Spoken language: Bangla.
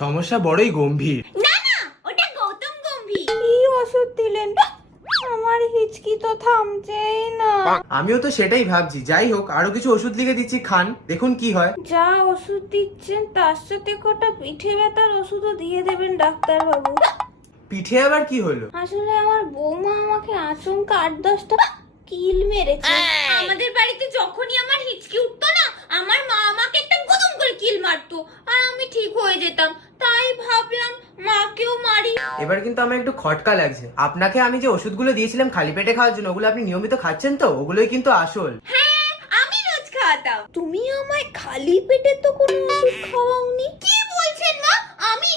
সমস্যা বড়ই গম্ভীর। না না, ওটা গৌতম গম্ভীর। কি ওষুধ দিলেন? আমার হিচকি তো থামছেই না। আমিও তো সেটাই ভাবছি। যাই হোক, আরো কিছু ওষুধ লিখে দিচ্ছি, খান, দেখুন কি হয়। যা ওষুধ দিচ্ছেন তার সাথে কটা পিঠে ব্যথার ওষুধও দিয়ে দেবেন ডাক্তার বাবু। পিঠে আবার কি হলো? আসলে আমার বৌমা আমাকে আচমকা 8-10টা কিল মেরেছে। আমাদের বাড়িতে যখনই আমার হিচকি উঠতো না, আমার মা আমাকে একটা গুদুম করে কিল মারতো আর আমি ঠিক হয়ে যেতাম। তাই ভাবলাম মাকেও মারি। এবার কিন্তু আমার একটু খটকা লাগছে। আপনাকে আমি যে ওষুধগুলো দিয়েছিলাম খালি পেটে খাওয়ার জন্য, ওগুলো আপনি নিয়মিত খাচ্ছেন তো? ওগুলোই কিন্তু আসল। হ্যাঁ, আমি রোজ খাওয়াতাম। তুমি আমায় খালি পেটে তো কোনো ওষুধ খাওয়াওনি। কি বলছেন মা? আমি